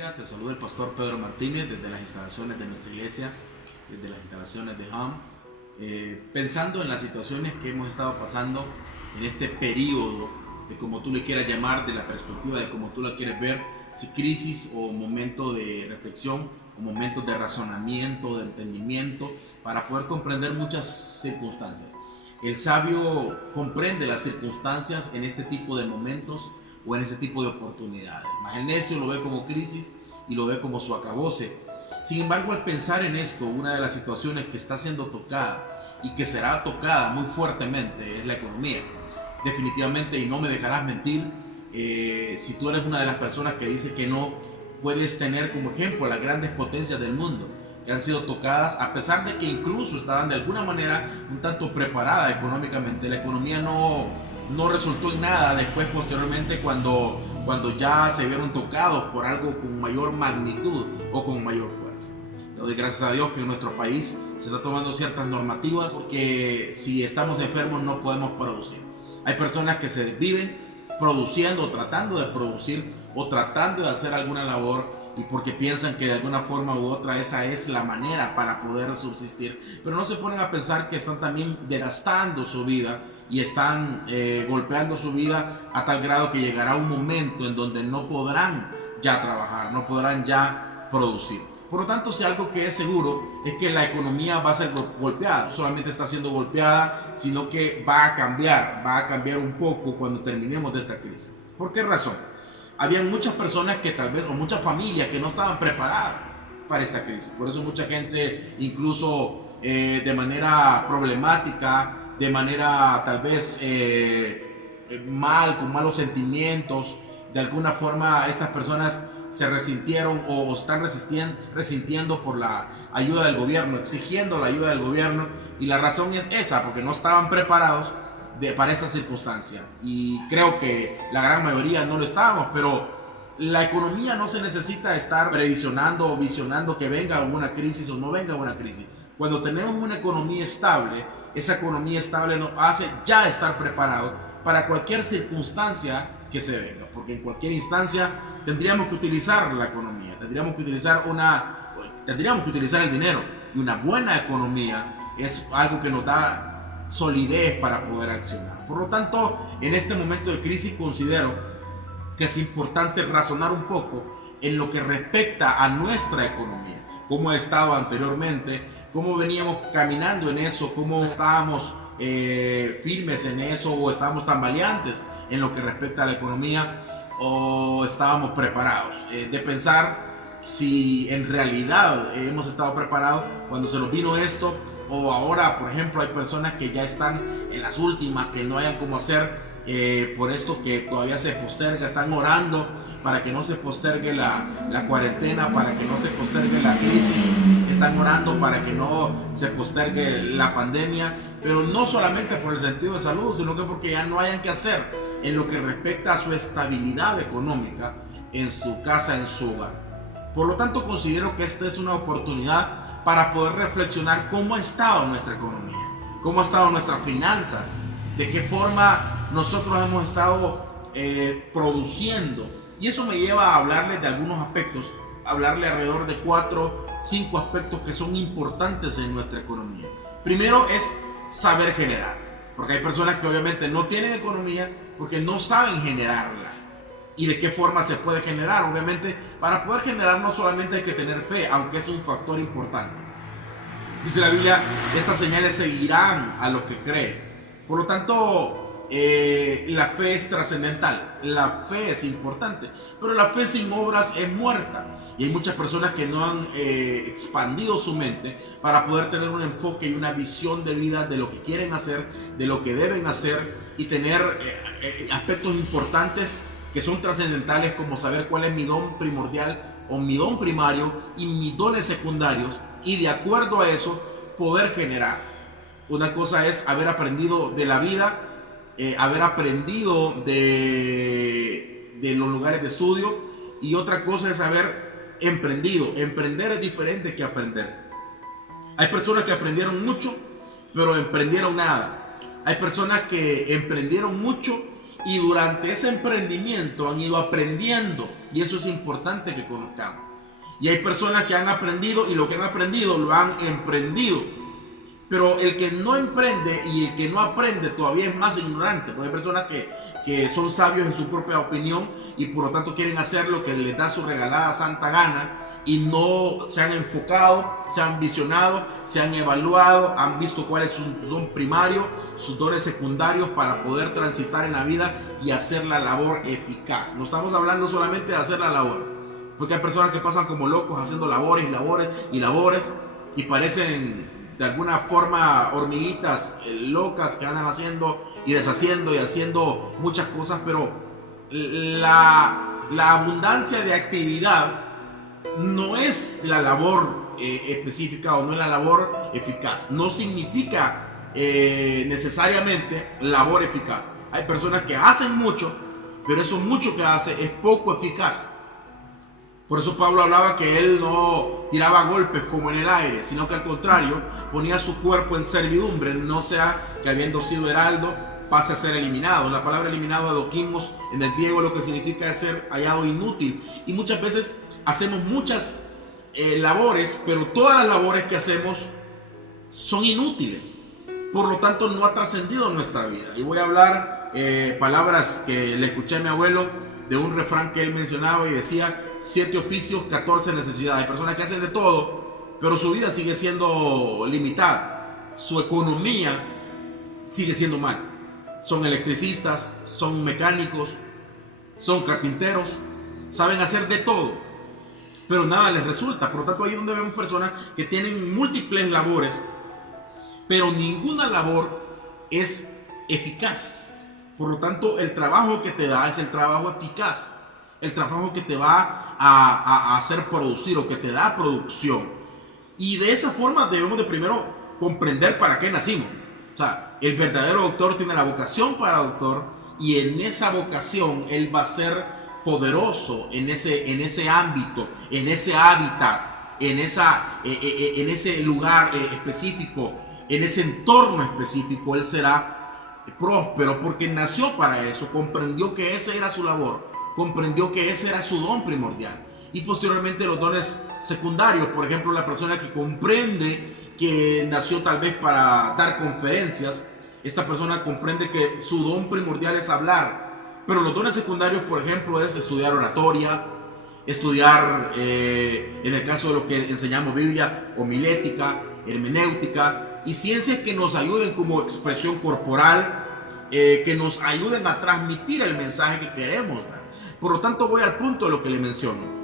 bendiga, te saluda el pastor Pedro Martínez desde las instalaciones de nuestra iglesia, desde las instalaciones de Hum, pensando en las situaciones que hemos estado pasando en este periodo, de como tú le quieras llamar, de la perspectiva de como tú la quieres ver, si crisis o momento de reflexión o momentos de razonamiento, de entendimiento, para poder comprender muchas circunstancias. El sabio comprende las circunstancias en este tipo de momentos o en ese tipo de oportunidades. Mas el necio lo ve como crisis y lo ve como su acabose. Sin embargo, al pensar en esto, una de las situaciones que está siendo tocada y que será tocada muy fuertemente es la economía. Definitivamente, y no me dejarás mentir, si tú eres una de las personas que dice que no puedes tener como ejemplo a las grandes potencias del mundo que han sido tocadas, a pesar de que incluso estaban de alguna manera un tanto preparada económicamente. La economía no resultó en nada después, posteriormente, cuando ya se vieron tocados por algo con mayor magnitud o con mayor fuerza. Le doy gracias a Dios que en nuestro país se está tomando ciertas normativas, porque si estamos enfermos no podemos producir. Hay personas que se desviven produciendo, tratando de producir o tratando de hacer alguna labor, y porque piensan que de alguna forma u otra esa es la manera para poder subsistir, pero no se ponen a pensar que están también desgastando su vida y están golpeando su vida a tal grado que llegará un momento en donde no podrán ya trabajar, no podrán ya producir. Por lo tanto, si algo que es seguro es que la economía va a ser golpeada, no solamente está siendo golpeada, sino que va a cambiar un poco cuando terminemos de esta crisis. ¿Por qué razón? Habían muchas personas que tal vez, o muchas familias que no estaban preparadas para esta crisis. Por eso mucha gente, incluso de manera problemática, de manera tal vez con malos sentimientos, de alguna forma estas personas se resintieron o están resintiendo por la ayuda del gobierno, exigiendo la ayuda del gobierno, y la razón es esa, porque no estaban preparados para esa circunstancia, y creo que la gran mayoría no lo estábamos. Pero la economía no se necesita estar previsionando o visionando que venga una crisis o no venga una crisis. Cuando tenemos una economía estable, esa economía estable nos hace ya estar preparados para cualquier circunstancia que se venga, porque en cualquier instancia tendríamos que utilizar la economía, tendríamos que utilizar el dinero, y una buena economía es algo que nos da solidez para poder accionar. Por lo tanto, en este momento de crisis considero que es importante razonar un poco en lo que respecta a nuestra economía, cómo ha estado anteriormente, cómo veníamos caminando en eso, cómo estábamos firmes en eso, o estábamos tambaleantes en lo que respecta a la economía, o estábamos preparados, de pensar si en realidad hemos estado preparados cuando se nos vino esto, o ahora, por ejemplo, hay personas que ya están en las últimas, que no hayan cómo hacer por esto que todavía se posterga, están orando para que no se postergue la cuarentena, para que no se postergue la crisis, están orando para que no se postergue la pandemia, pero no solamente por el sentido de salud, sino que porque ya no hayan que hacer en lo que respecta a su estabilidad económica en su casa, en su hogar. Por lo tanto, considero que esta es una oportunidad para poder reflexionar cómo ha estado nuestra economía, cómo han estado nuestras finanzas, de qué forma nosotros hemos estado produciendo. Y eso me lleva a hablarles de algunos aspectos, hablarle alrededor de 4, 5 aspectos que son importantes en nuestra economía. Primero es saber generar, porque hay personas que obviamente no tienen economía porque no saben generarla. ¿Y de qué forma se puede generar? Obviamente, para poder generar no solamente hay que tener fe, aunque es un factor importante. Dice la Biblia, estas señales seguirán a los que creen. Por lo tanto, la fe es trascendental, la fe es importante, pero la fe sin obras es muerta. Y hay muchas personas que no han expandido su mente para poder tener un enfoque y una visión de vida de lo que quieren hacer, de lo que deben hacer, y tener aspectos importantes que son trascendentales, como saber cuál es mi don primordial o mi don primario y mis dones secundarios, y de acuerdo a eso poder generar. Una cosa es haber aprendido de la vida, haber aprendido de los lugares de estudio, y otra cosa es haber emprendido. Emprender es diferente que aprender. Hay personas que aprendieron mucho pero emprendieron nada. Hay personas que emprendieron mucho y durante ese emprendimiento han ido aprendiendo, y eso es importante que conozcamos. Y hay personas que han aprendido y lo que han aprendido lo han emprendido. Pero el que no emprende y el que no aprende todavía es más ignorante, porque hay personas que son sabios en su propia opinión y por lo tanto quieren hacer lo que les da su regalada santa gana y no se han enfocado, se han visionado, se han evaluado, han visto cuál es su don primario, sus dones secundarios para poder transitar en la vida y hacer la labor eficaz. No estamos hablando solamente de hacer la labor, porque hay personas que pasan como locos haciendo labores y labores y labores y parecen de alguna forma hormiguitas locas que andan haciendo y deshaciendo y haciendo muchas cosas, pero la abundancia de actividad no es la labor específica o no es la labor eficaz. No significa necesariamente labor eficaz. Hay personas que hacen mucho, pero eso mucho que hace es poco eficaz. Por eso Pablo hablaba que él no tiraba golpes como en el aire, sino que al contrario ponía su cuerpo en servidumbre, no sea que habiendo sido heraldo pase a ser eliminado. La palabra eliminado, adoquimos, en el griego lo que significa es ser hallado inútil. Y muchas veces hacemos muchas labores, pero todas las labores que hacemos son inútiles. Por lo tanto, no ha trascendido nuestra vida. Y voy a hablar palabras que le escuché a mi abuelo de un refrán que él mencionaba y decía: 7 oficios, 14 necesidades. Hay personas que hacen de todo, pero su vida sigue siendo limitada. Su economía sigue siendo mal. Son electricistas, son mecánicos, son carpinteros, saben hacer de todo, pero nada les resulta. Por lo tanto, ahí es donde vemos personas que tienen múltiples labores, pero ninguna labor es eficaz. Por lo tanto, el trabajo que te da es el trabajo eficaz, el trabajo que te va a hacer producir o que te da producción. Y de esa forma debemos de primero comprender para qué nacimos. O sea, el verdadero doctor tiene la vocación para doctor y en esa vocación él va a ser poderoso en ese ámbito, en ese hábitat, en ese lugar específico, en ese entorno específico. Él será próspero porque nació para eso, comprendió que esa era su labor, comprendió que ese era su don primordial. Y posteriormente los dones secundarios, por ejemplo, la persona que comprende que nació tal vez para dar conferencias, esta persona comprende que su don primordial es hablar, pero los dones secundarios, por ejemplo, es estudiar oratoria, estudiar, en el caso de lo que enseñamos, Biblia, homilética, hermenéutica, y ciencias que nos ayuden como expresión corporal, que nos ayuden a transmitir el mensaje que queremos dar. Por lo tanto, voy al punto de lo que le menciono.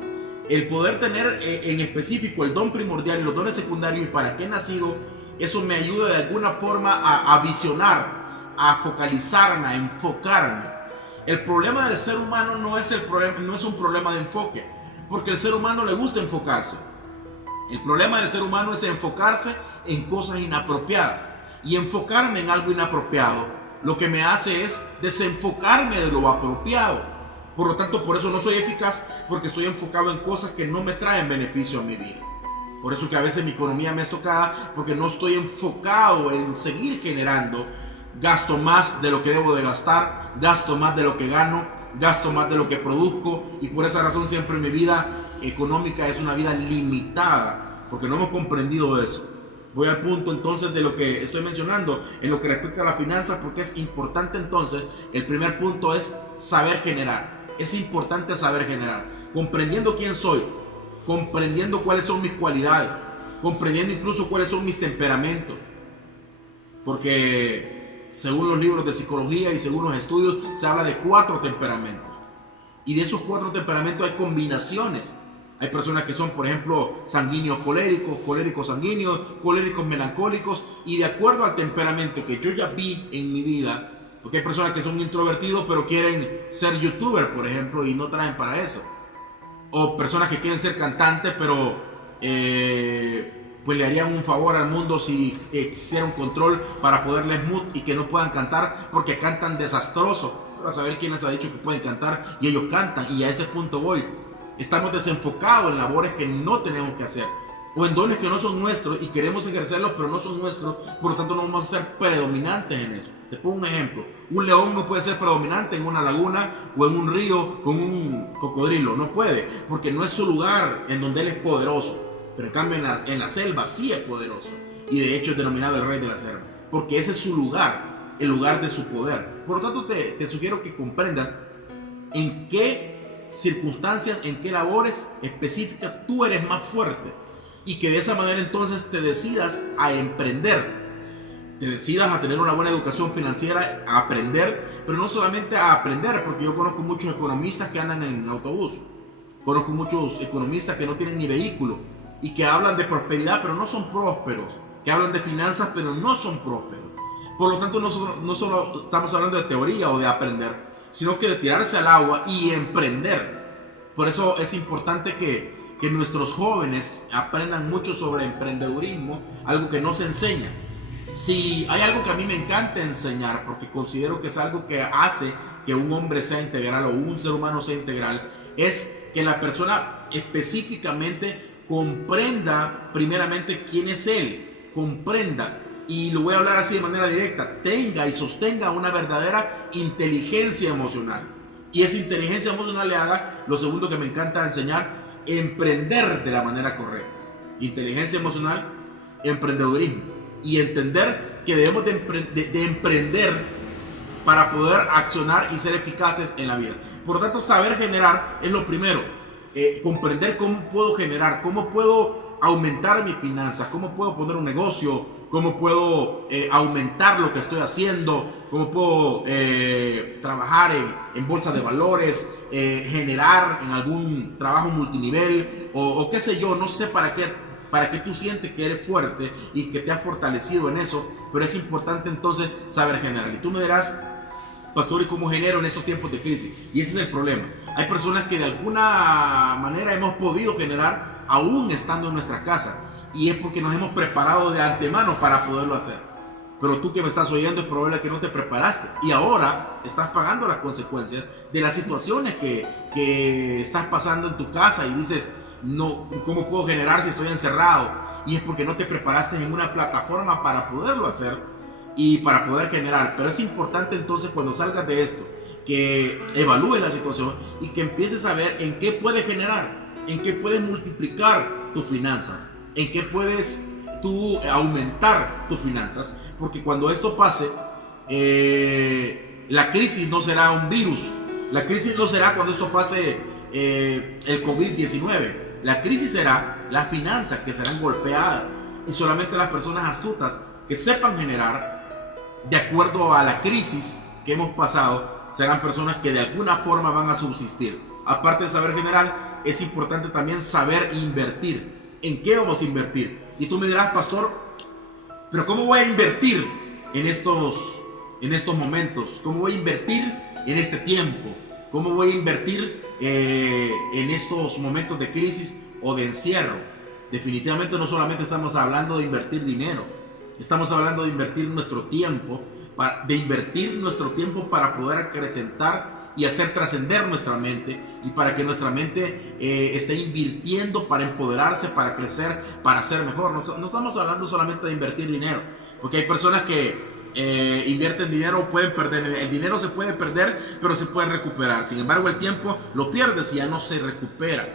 El poder tener en específico el don primordial y los dones secundarios y para qué he nacido, eso me ayuda de alguna forma a visionar, a focalizarme, a enfocarme. El problema del ser humano no es un problema de enfoque, porque al ser humano le gusta enfocarse. El problema del ser humano es enfocarse en cosas inapropiadas, y enfocarme en algo inapropiado lo que me hace es desenfocarme de lo apropiado. Por lo tanto, por eso no soy eficaz, porque estoy enfocado en cosas que no me traen beneficio a mi vida. Por eso que a veces mi economía me es tocada, porque no estoy enfocado en seguir generando. Gasto más de lo que debo de gastar, gasto más de lo que gano, gasto más de lo que produzco, y por esa razón siempre mi vida económica es una vida limitada, porque no hemos comprendido eso. Voy al punto entonces de lo que estoy mencionando en lo que respecta a la finanza, porque es importante entonces. El primer punto es saber generar. Es importante saber generar, comprendiendo quién soy, comprendiendo cuáles son mis cualidades, comprendiendo incluso cuáles son mis temperamentos, porque según los libros de psicología y según los estudios se habla de 4 temperamentos, y de esos 4 temperamentos hay combinaciones. Hay personas que son, por ejemplo, sanguíneos coléricos, coléricos sanguíneos, coléricos melancólicos, y de acuerdo al temperamento que yo ya vi en mi vida, porque hay personas que son introvertidos pero quieren ser youtuber, por ejemplo, y no traen para eso. O personas que quieren ser cantantes pero pues le harían un favor al mundo si existiera un control para poderles mute y que no puedan cantar porque cantan desastroso. Para saber quién les ha dicho que pueden cantar y ellos cantan, y a ese punto voy. Estamos desenfocados en labores que no tenemos que hacer. o en dones que no son nuestros y queremos ejercerlos pero no son nuestros, por lo tanto no vamos a ser predominantes en eso. Te pongo un ejemplo: un león no puede ser predominante en una laguna o en un río con un cocodrilo, no puede, porque no es su lugar en donde él es poderoso. Pero en cambio en la selva sí es poderoso, y de hecho es denominado el rey de la selva, porque ese es su lugar, el lugar de su poder. Por lo tanto te sugiero que comprendas en qué circunstancias, en qué labores específicas tú eres más fuerte, y que de esa manera entonces te decidas a emprender, te decidas a tener una buena educación financiera, a aprender, pero no solamente a aprender, porque yo conozco muchos economistas que andan en autobús, conozco muchos economistas que no tienen ni vehículo y que hablan de prosperidad pero no son prósperos, que hablan de finanzas pero no son prósperos. Por lo tanto, no solo estamos hablando de teoría o de aprender, sino que de tirarse al agua y emprender. Por eso es importante que nuestros jóvenes aprendan mucho sobre emprendedurismo, algo que no se enseña. Si hay algo que a mí me encanta enseñar, porque considero que es algo que hace que un hombre sea integral o un ser humano sea integral, es que la persona específicamente comprenda primeramente quién es él, comprenda, y lo voy a hablar así de manera directa, tenga y sostenga una verdadera inteligencia emocional. Y esa inteligencia emocional le haga lo segundo que me encanta enseñar: emprender de la manera correcta. Inteligencia emocional, emprendedurismo, y entender que debemos de emprender para poder accionar y ser eficaces en la vida. Por lo tanto, saber generar es lo primero. Comprender cómo puedo generar, cómo puedo aumentar mis finanzas, cómo puedo poner un negocio, cómo puedo aumentar lo que estoy haciendo, cómo puedo trabajar en bolsa de valores, generar en algún trabajo multinivel o qué sé yo, no sé para qué tú sientes que eres fuerte y que te has fortalecido en eso, pero es importante entonces saber generar. Y tú me dirás: pastor, ¿y cómo genero en estos tiempos de crisis? Y ese es el problema. Hay personas que de alguna manera hemos podido generar aún estando en nuestra casa, y es porque nos hemos preparado de antemano para poderlo hacer. Pero tú que me estás oyendo, es probable que no te preparaste y ahora estás pagando las consecuencias de las situaciones que estás pasando en tu casa, y dices: no, ¿cómo puedo generar si estoy encerrado? Y es porque no te preparaste en una plataforma para poderlo hacer y para poder generar. Pero es importante entonces, cuando salgas de esto, que evalúes la situación y que empieces a ver en qué puedes generar, en qué puedes multiplicar tus finanzas, en qué puedes tú aumentar tus finanzas, porque cuando esto pase, la crisis no será un virus, la crisis no será cuando esto pase el COVID-19, la crisis será las finanzas que serán golpeadas, y solamente las personas astutas que sepan generar de acuerdo a la crisis que hemos pasado serán personas que de alguna forma van a subsistir. Aparte de saber generar, es importante también saber invertir. ¿En qué vamos a invertir? Y tú me dirás: pastor, pero ¿cómo voy a invertir en estos momentos? ¿Cómo voy a invertir en este tiempo? ¿Cómo voy a invertir en estos momentos de crisis o de encierro? Definitivamente no solamente estamos hablando de invertir dinero, estamos hablando de invertir nuestro tiempo, para poder acrecentar y hacer trascender nuestra mente, y para que nuestra mente esté invirtiendo para empoderarse, para crecer, para ser mejor. No estamos hablando solamente de invertir dinero, porque hay personas que invierten dinero, pueden perder. El dinero se puede perder, pero se puede recuperar. Sin embargo, el tiempo lo pierdes y ya no se recupera.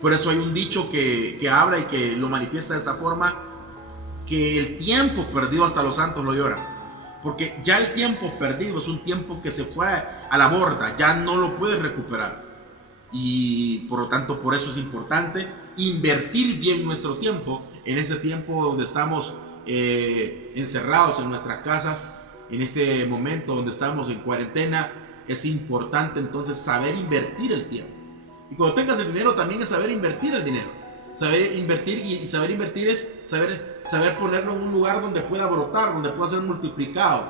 Por eso hay un dicho que habla y que lo manifiesta de esta forma: que el tiempo perdido hasta los santos lo lloran. Porque ya el tiempo perdido es un tiempo que se fue a la borda, ya no lo puedes recuperar. Y por lo tanto, por eso es importante invertir bien nuestro tiempo en ese tiempo donde estamos encerrados en nuestras casas, en este momento donde estamos en cuarentena. Es importante entonces saber invertir el tiempo. Y cuando tengas el dinero, también es saber invertir el dinero. Saber invertir, y saber invertir es saber ponerlo en un lugar donde pueda brotar, donde pueda ser multiplicado,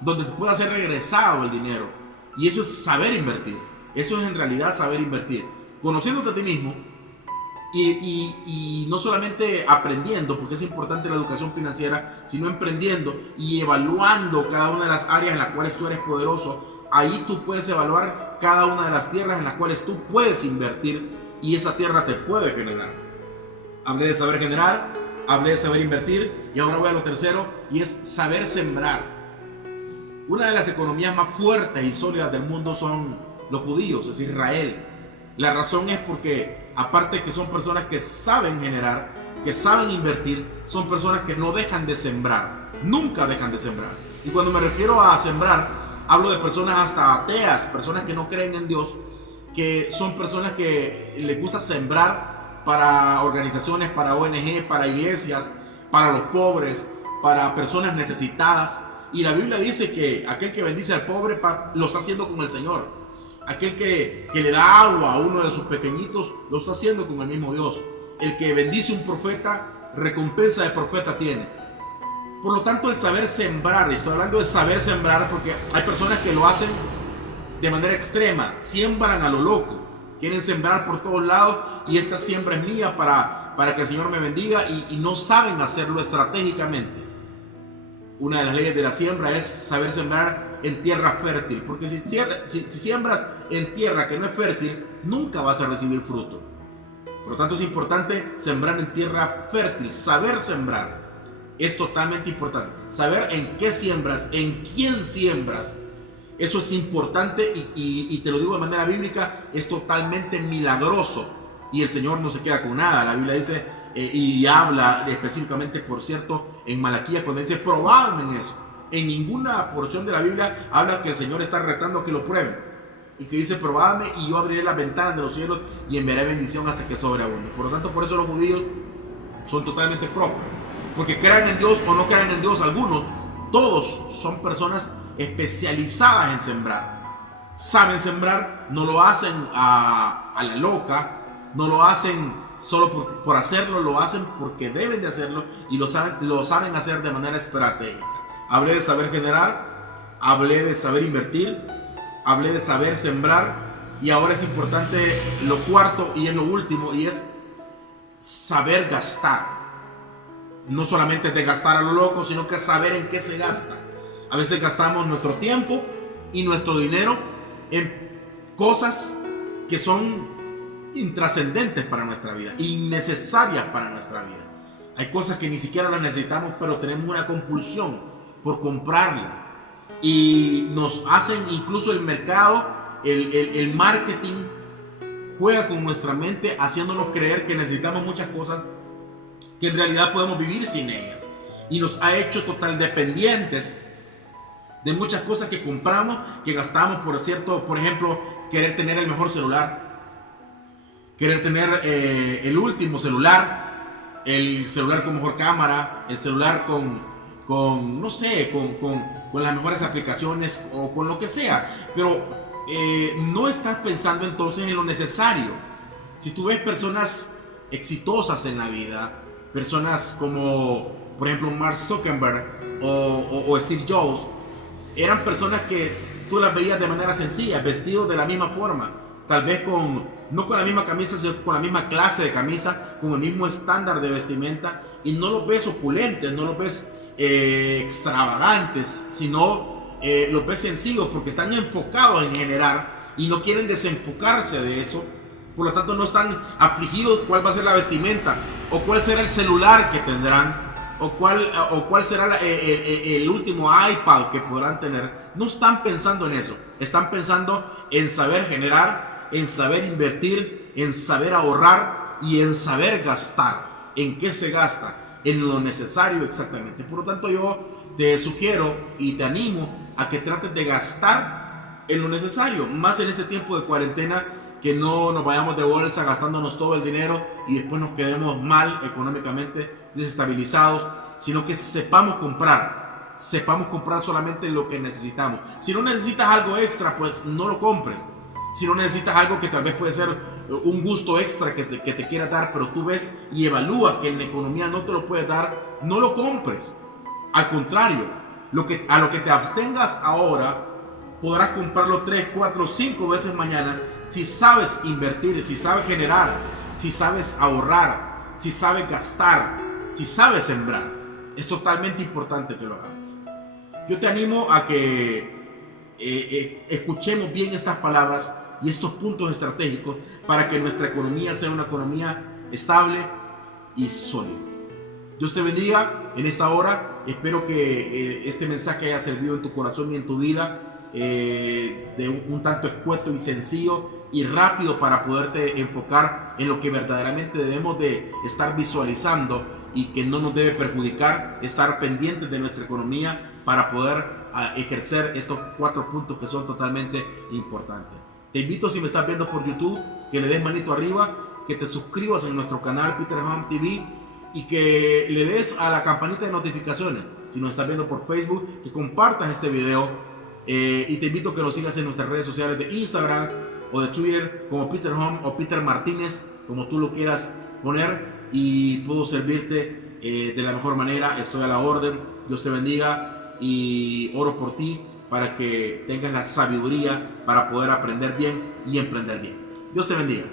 donde pueda ser regresado el dinero. Y eso es saber invertir. Eso es en realidad saber invertir, conociéndote a ti mismo, y no solamente aprendiendo, porque es importante la educación financiera, sino emprendiendo y evaluando cada una de las áreas en las cuales tú eres poderoso. Ahí tú puedes evaluar cada una de las tierras en las cuales tú puedes invertir, y esa tierra te puede generar. Hablé de saber generar, hablé de saber invertir y ahora voy a lo tercero y es saber sembrar. Una de las economías más fuertes y sólidas del mundo son los judíos, es Israel. La razón es porque aparte que son personas que saben generar, que saben invertir, son personas que no dejan de sembrar, nunca dejan de sembrar. Y cuando me refiero a sembrar, hablo de personas hasta ateas, personas que no creen en Dios, que son personas que les gusta sembrar para organizaciones, para ONG, para iglesias, para los pobres, para personas necesitadas. Y la Biblia dice que aquel que bendice al pobre lo está haciendo con el Señor. Aquel que le da agua a uno de sus pequeñitos lo está haciendo con el mismo Dios. El que bendice un profeta, recompensa de profeta tiene. Por lo tanto, el saber sembrar, estoy hablando de saber sembrar porque hay personas que lo hacen de manera extrema, siembran a lo loco, quieren sembrar por todos lados y esta siembra es mía para que el Señor me bendiga y no saben hacerlo estratégicamente. Una de las leyes de la siembra es saber sembrar en tierra fértil, porque si siembras en tierra que no es fértil, nunca vas a recibir fruto. Por lo tanto, es importante sembrar en tierra fértil, saber sembrar. Es totalmente importante. Saber en qué siembras, en quién siembras. Eso es importante y te lo digo de manera bíblica, es totalmente milagroso. Y el Señor no se queda con nada. La Biblia dice, y habla específicamente, por cierto, en Malaquías, cuando dice, probadme en eso. En ninguna porción de la Biblia habla que el Señor está retando a que lo prueben. Y que dice, probadme y yo abriré las ventanas de los cielos y enviaré bendición hasta que sobreabunde. Por lo tanto, por eso los judíos son totalmente prósperos. Porque crean en Dios o no crean en Dios algunos, todos son personas especializadas en sembrar. Saben sembrar, no lo hacen a la loca, no lo hacen solo por hacerlo, lo hacen porque deben de hacerlo y lo saben hacer de manera estratégica. Hablé de saber generar, hablé de saber invertir, hablé de saber sembrar y ahora es importante lo cuarto y es lo último y es saber gastar. No solamente de gastar a lo loco, sino que saber en qué se gasta. A veces gastamos nuestro tiempo y nuestro dinero en cosas que son intrascendentes para nuestra vida, innecesarias para nuestra vida. Hay cosas que ni siquiera las necesitamos, pero tenemos una compulsión por comprarla. Y nos hacen incluso el mercado, el marketing juega con nuestra mente haciéndonos creer que necesitamos muchas cosas que en realidad podemos vivir sin ellas. Y nos ha hecho total dependientes de muchas cosas que compramos, que gastamos, por ejemplo, querer tener el mejor celular, querer tener el último celular, el celular con mejor cámara, el celular con no sé, con las mejores aplicaciones o con lo que sea, pero no estás pensando entonces en lo necesario. Si tú ves personas exitosas en la vida, personas como por ejemplo Mark Zuckerberg o Steve Jobs, eran personas que tú las veías de manera sencilla, vestidos de la misma forma, tal vez no con la misma camisa, sino con la misma clase de camisa, con el mismo estándar de vestimenta, y no los ves opulentes, no los ves extravagantes, sino los ves sencillos porque están enfocados en generar y no quieren desenfocarse de eso. Por lo tanto, no están afligidos cuál va a ser la vestimenta o cuál será el celular que tendrán o cuál será el último iPad que podrán tener. No están pensando en eso, están pensando en saber generar, en saber invertir, en saber ahorrar y en saber gastar. ¿En qué se gasta? En lo necesario exactamente. Por lo tanto, yo te sugiero y te animo a que trates de gastar en lo necesario, más en este tiempo de cuarentena, que no nos vayamos de bolsa gastándonos todo el dinero y después nos quedemos mal económicamente, desestabilizados, sino que sepamos comprar solamente lo que necesitamos. Si no necesitas algo extra, pues no lo compres. Si no necesitas algo que tal vez puede ser un gusto extra que te quiera dar, pero tú ves y evalúas que en la economía no te lo puede dar, no lo compres. Al contrario, a lo que te abstengas ahora, podrás comprarlo 3, 4, 5 veces mañana si sabes invertir, si sabes generar, si sabes ahorrar, si sabes gastar, si sabes sembrar. Es totalmente importante que lo hagamos. Yo te animo a que escuchemos bien estas palabras y estos puntos estratégicos para que nuestra economía sea una economía estable, y sólido. Dios te bendiga en esta hora. Espero que este mensaje haya servido en tu corazón y en tu vida de un tanto escueto y sencillo y rápido para poderte enfocar en lo que verdaderamente debemos de estar visualizando y que no nos debe perjudicar, estar pendientes de nuestra economía para poder ejercer estos 4 puntos que son totalmente importantes. Te invito, si me estás viendo por YouTube, que le des manito arriba, que te suscribas en nuestro canal Peter Ham TV y que le des a la campanita de notificaciones. Si nos estás viendo por Facebook, que compartas este video y te invito a que lo sigas en nuestras redes sociales de Instagram o de Twitter como Peter Ham o Peter Martínez, como tú lo quieras poner, y puedo servirte de la mejor manera. Estoy a la orden. Dios te bendiga y oro por ti para que tengas la sabiduría para poder aprender bien y emprender bien. Dios te bendiga.